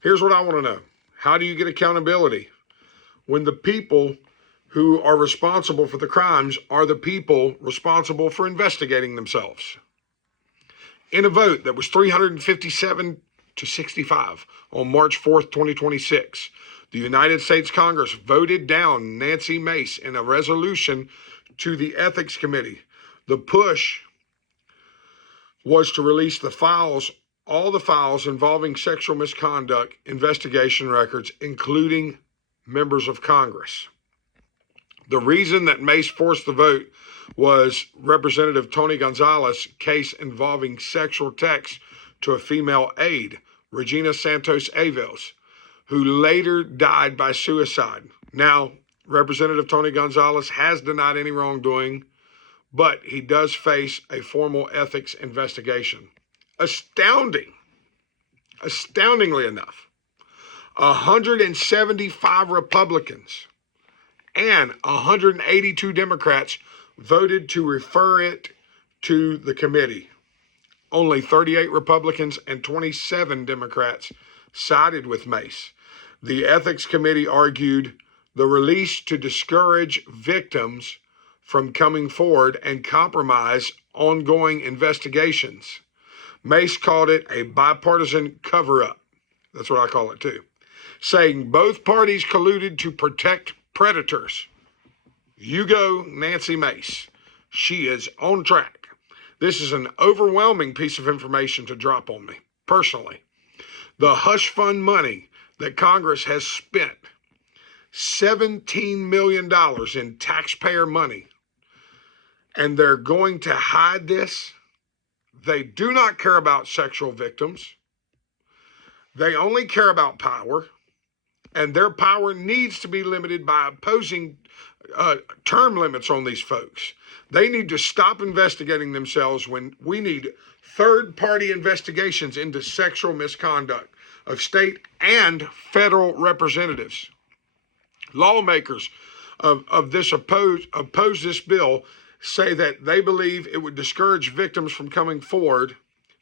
Here's what I want to know. How do you get accountability when the people who are responsible for the crimes are the people responsible for investigating themselves? In a vote that was 357 to 65 on March 4th, 2026, the United States Congress voted down Nancy Mace in a resolution to the Ethics Committee. The push was to release the files, all the files involving sexual misconduct investigation records, including members of Congress. The reason that Mace forced the vote was Representative Tony Gonzalez's case involving sexual texts to a female aide, Regina Santos Aviles, who later died by suicide. Now, Representative Tony Gonzalez has denied any wrongdoing, but he does face a formal ethics investigation. Astoundingly enough, 175 Republicans and 182 Democrats voted to refer it to the committee. Only 38 Republicans and 27 Democrats sided with Mace. The Ethics Committee argued the release to discourage victims from coming forward and compromise ongoing investigations. Mace called it a bipartisan cover-up. That's what I call it too. Saying both parties colluded to protect predators. You go, Nancy Mace. She is on track. This is an overwhelming piece of information to drop on me, personally. The hush fund money that Congress has spent, $17 million in taxpayer money, and they're going to hide this. They do not care about sexual victims. They only care about power, and their power needs to be limited by imposing term limits on these folks. They need to stop investigating themselves when we need third-party investigations into sexual misconduct of state and federal representatives. Lawmakers of this oppose this bill say that they believe it would discourage victims from coming forward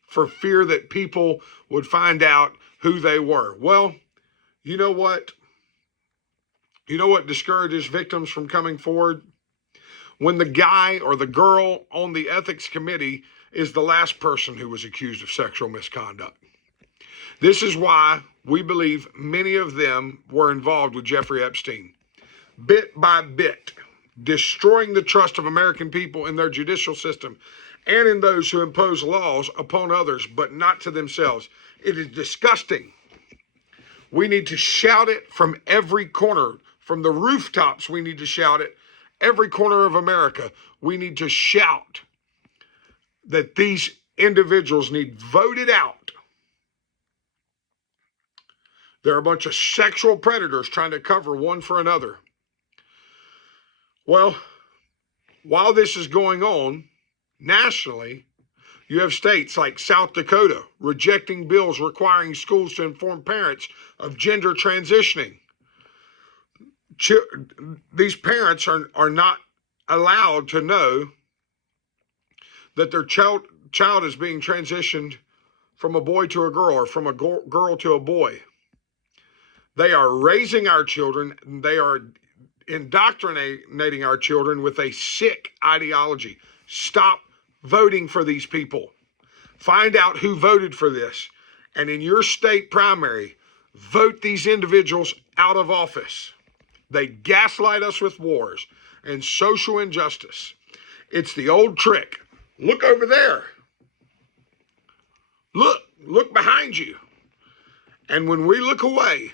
for fear that people would find out who they were. Well, you know what? You know what discourages victims from coming forward? When the guy or the girl on the ethics committee is the last person who was accused of sexual misconduct. This is why we believe many of them were involved with Jeffrey Epstein. Bit by bit, destroying the trust of American people in their judicial system and in those who impose laws upon others, but not to themselves. It is disgusting. We need to shout it from every corner. From the rooftops, we need to shout it. Every corner of America, we need to shout that these individuals need voted out. They're a bunch of sexual predators trying to cover one for another. Well, while this is going on nationally, you have states like South Dakota rejecting bills requiring schools to inform parents of gender transitioning. These parents are not allowed to know that their child is being transitioned from a boy to a girl or from a girl to a boy. They are raising our children. They are indoctrinating our children with a sick ideology. Stop voting for these people. Find out who voted for this. And in your state primary, vote these individuals out of office. They gaslight us with wars and social injustice. It's the old trick. Look over there. Look behind you. And when we look away,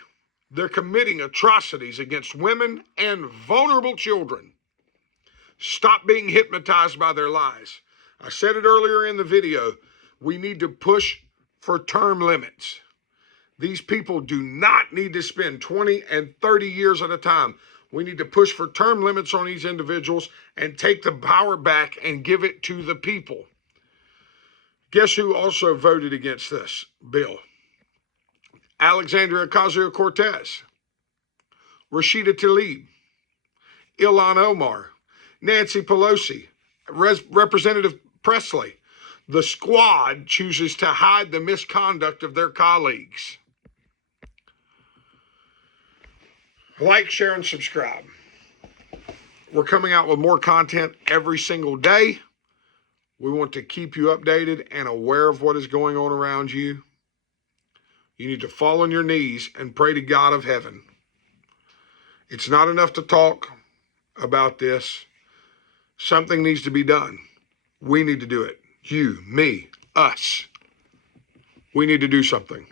they're committing atrocities against women and vulnerable children. Stop being hypnotized by their lies. I said it earlier in the video. We need to push for term limits. These people do not need to spend 20 and 30 years at a time. We need to push for term limits on these individuals and take the power back and give it to the people. Guess who also voted against this bill? Alexandria Ocasio-Cortez, Rashida Tlaib, Ilhan Omar, Nancy Pelosi, Representative Presley. The squad chooses to hide the misconduct of their colleagues. Like, share, and subscribe. We're coming out with more content every single day. We want to keep you updated and aware of what is going on around you. You need to fall on your knees and pray to God of heaven. It's not enough to talk about this. Something needs to be done. We need to do it. You, me, us. We need to do something.